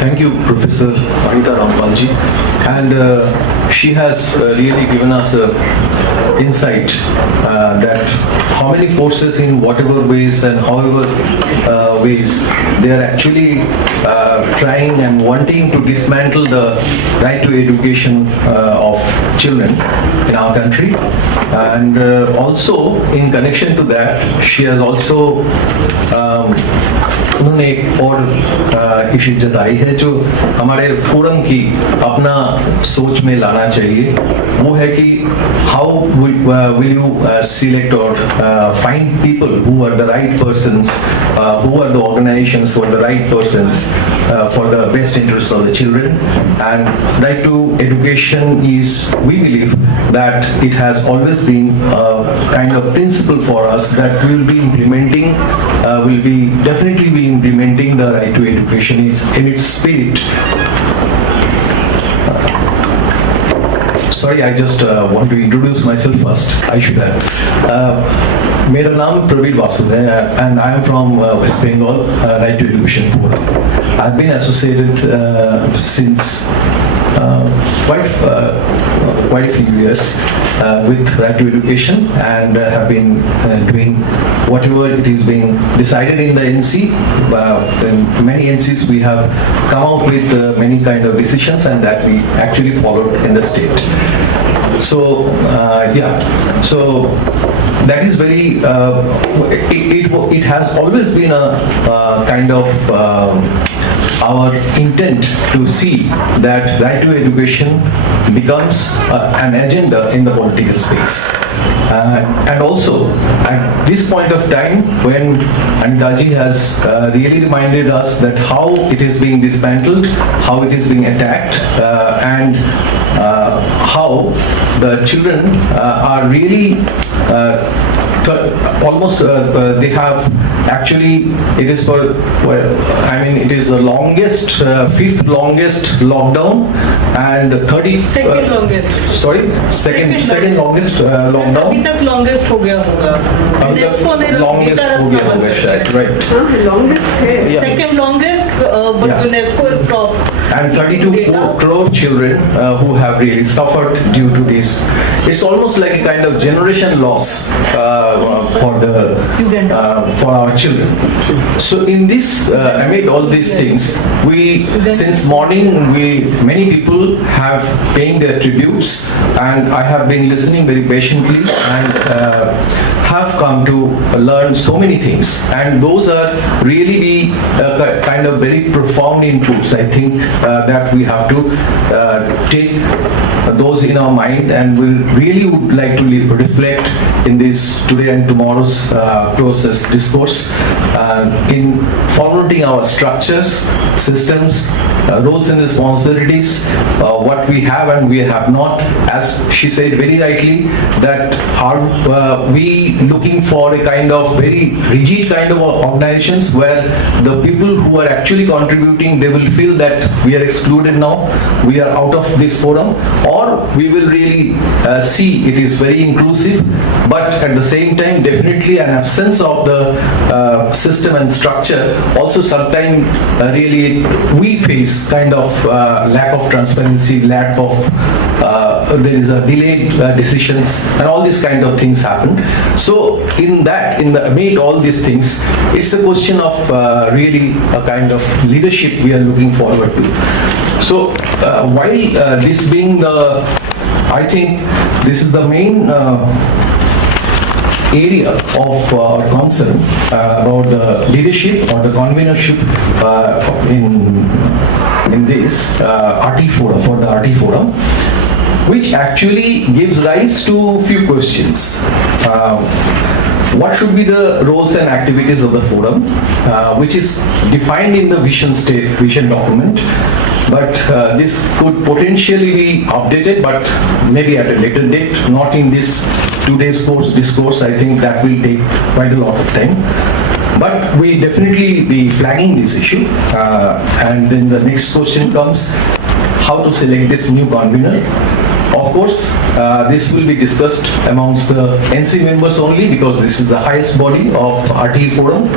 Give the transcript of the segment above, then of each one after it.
Thank you, Professor Anita Rampalji. And she has really given us a insight that how many forces in whatever ways and however ways they are actually trying and wanting to dismantle the right to education of children in our country. And also in connection to that, she has also उन्होंने एक और issue जताई है जो हमारे forum की अपना सोच में लाना चाहिए, वो है कि how will you select or find people who are the right persons, who are the organizations who are the right persons for the best interests of the children. And right to education is, we believe that it has always been a kind of principle for us that we will be implementing, will be definitely be implementing the right to education in its spirit. Sorry, I just want to introduce myself first. I should have. मेरा नाम प्रबीर बासु है, and I am from West Bengal, Right to Education Forum. I've been associated since quite a few years with Right to Education, and have been doing whatever it is being decided in the NC. In many NCs we have come out with many kind of decisions, and that we actually followed in the state. So so that is very, it has always been a kind of our intent to see that right to education becomes an agenda in the political space. And also, at this point of time, when Anitaji has really reminded us that how it is being dismantled, how it is being attacked, and how the children are really almost they have actually, it is for, I mean, it is the longest, fifth longest lockdown, and 30 second longest. Sorry, second longest lockdown. अभी तक longest हो गया होगा. UNESCO ने longest हो गया होगा शायद, right? Longest है. Yeah. Second longest, but Yeah. UNESCO is top. And 32 crore children who have really suffered due to this. It's almost like a kind of generation loss for our children. So in this, amid all these things, we since morning many people have paying their tributes, and I have been listening very patiently and have come to learn so many things, and those are really kind of very profound inputs. I think that we have to take those in our mind, and we really would like to reflect in this today and tomorrow's process discourse in formulating our structures, systems, roles and responsibilities, what we have and we have not. As she said very rightly, that are we looking for a kind of very rigid kind of organizations where the people who are actually contributing, they will feel that we are excluded now, we are out of this forum, or we will really see it is very inclusive, but at the same time definitely an absence of the system and structure. Also sometimes really we face kind of lack of transparency, lack of there is a delayed decisions, and all these kind of things happen. So amid all these things, it's a question of really a kind of leadership we are looking forward to. So while this being I think this is the main area of concern about the leadership or the convenorship in this RT forum, for the RT forum, which actually gives rise to few questions. What should be the roles and activities of the forum, which is defined in the vision document, but this could potentially be updated, but maybe at a later date, not in this today's discourse. I think that will take quite a lot of time. But we definitely be flagging this issue, and then the next question comes, how to select this new convener. Of course, this will be discussed amongst the NC members only, because this is the highest body of RT forum.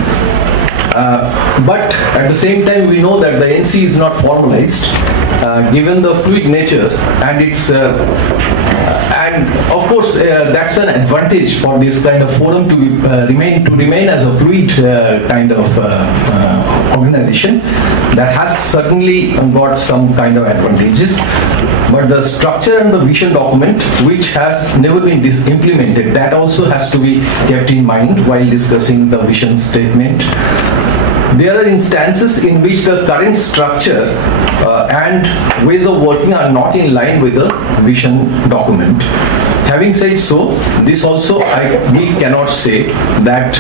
But at the same time, we know that the NC is not formalized, given the fluid nature, and it's and of course that's an advantage for this kind of forum to be, remain as a fluid kind of organization that has certainly got some kind of advantages. But the structure and the vision document, which has never been implemented, that also has to be kept in mind while discussing the vision statement. There are instances in which the current structure and ways of working are not in line with the vision document. Having said so, this also we cannot say that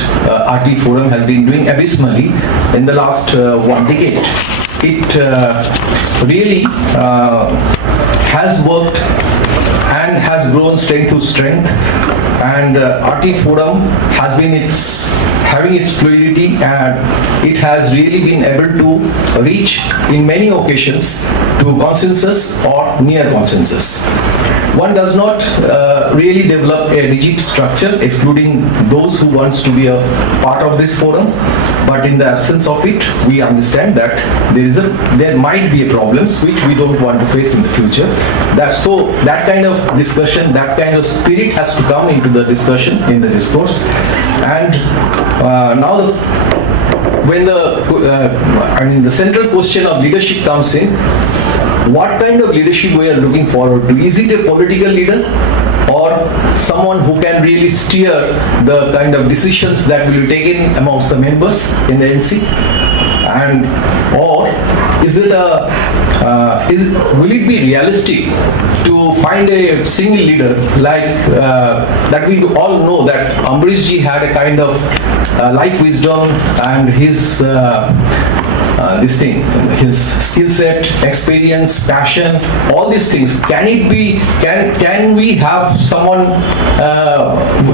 RT Forum has been doing abysmally in the last 1 decade. It really has worked and has grown strength to strength, and RT Forum has been having its fluidity, and it has really been able to reach in many occasions to consensus or near consensus. One does not really develop a rigid structure excluding those who wants to be a part of this forum, but in the absence of it, we understand that there might be problems which we don't want to face in the future. That kind of discussion, that kind of spirit has to come into the discussion, in the discourse. And now when the central question of leadership comes in, what kind of leadership we are looking forward to? Is it a political leader or someone who can really steer the kind of decisions that will be taken amongst the members in the NC? And or is it will it be realistic to find a single leader like that? We all know that Ambrish ji had a kind of life wisdom and his his skill set, experience, passion, all these things. Can we have someone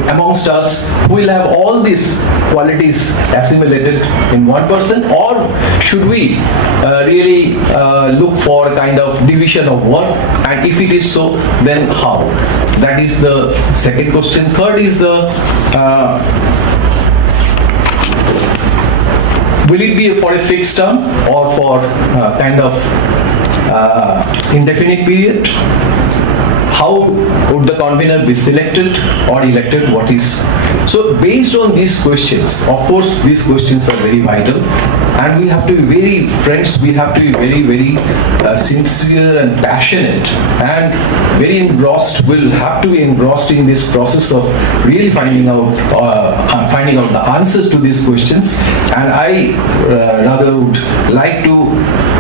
amongst us who will have all these qualities assimilated in one person, or should we really look for a kind of division of work? And if it is so, then how? That is the second question. Third is will it be for a fixed term or for kind of indefinite period? How would the convener be selected or elected? What is? So based on these questions, of course these questions are very vital, and we have to be very, friends, we have to be very, very sincere and passionate and very engrossed. We'll have to be engrossed in this process of really finding out the answers to these questions. And I rather would like to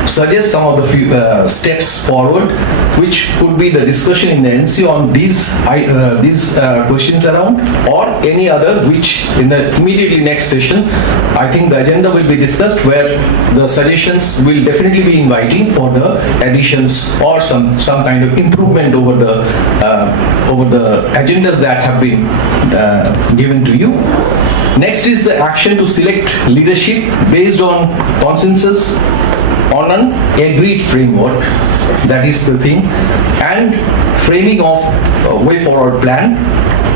suggest some of the few steps forward, which could be the discussion in the NC on these questions around, or any other which in the immediately next session, I think the agenda will be discussed, where the suggestions will definitely be inviting for the additions or some kind of improvement over the agendas that have been given to you. Next is the action to select leadership based on consensus on an agreed framework. That is the thing. And framing of way forward plan.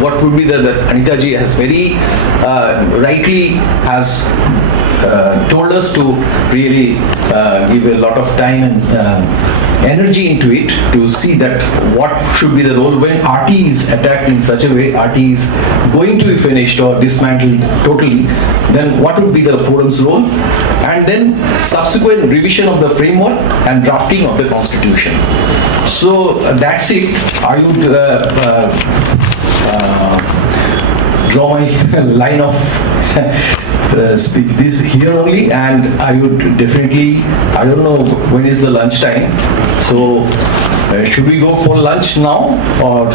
What would be the Anita ji has very rightly has told us to really give a lot of time and energy into it to see that what should be the role when RT is attacked in such a way, RT is going to be finished or dismantled totally, then what would be the forum's role? And then subsequent revision of the framework and drafting of the constitution. So that's it. I would draw my line of speech this here only, and I would definitely, I don't know when is the lunch time, so should we go for lunch now or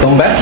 come back?